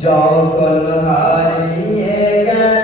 যখন হারিয়ে গেল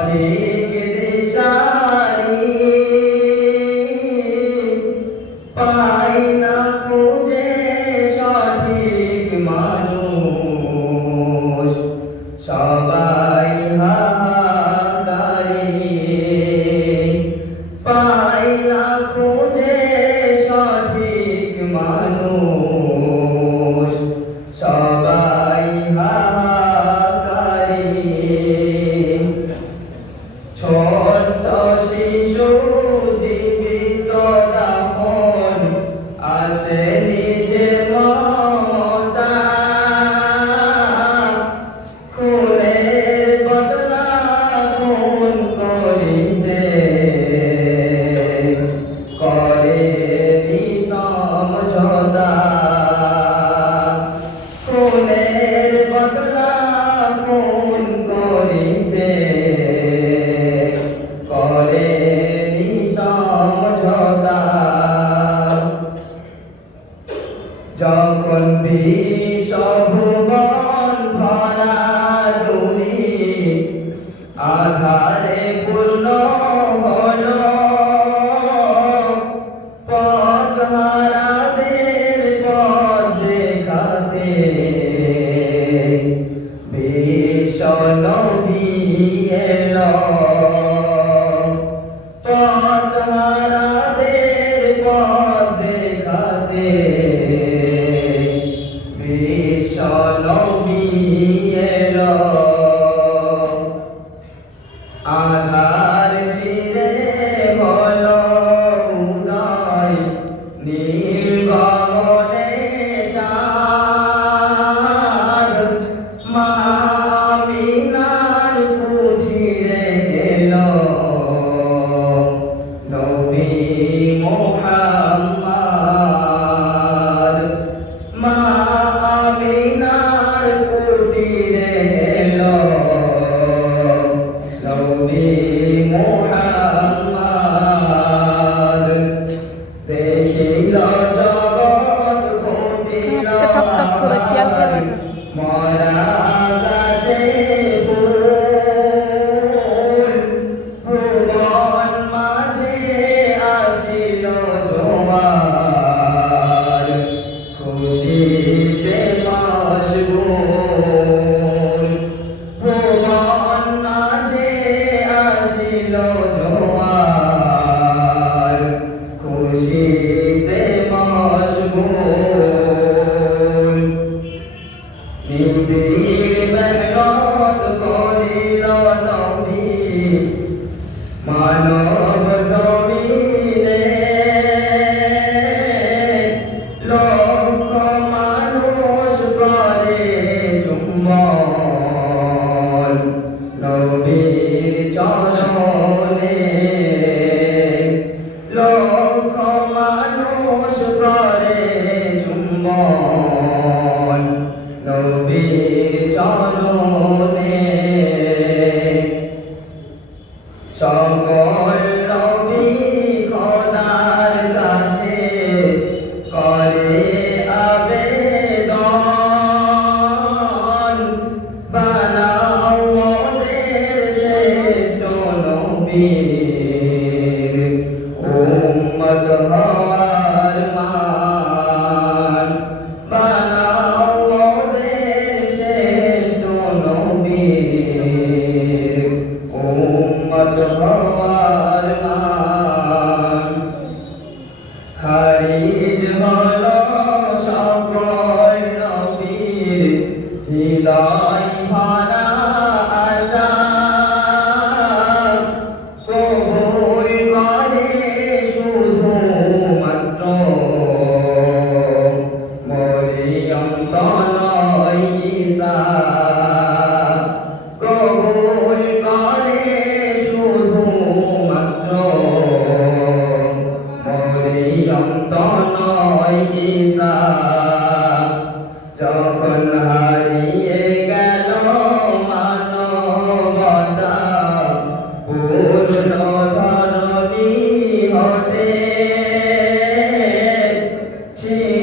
পথিক দিশারি পাই না খুঁজে সঠিক মানুষ সবাই হা الله السماوات Sim.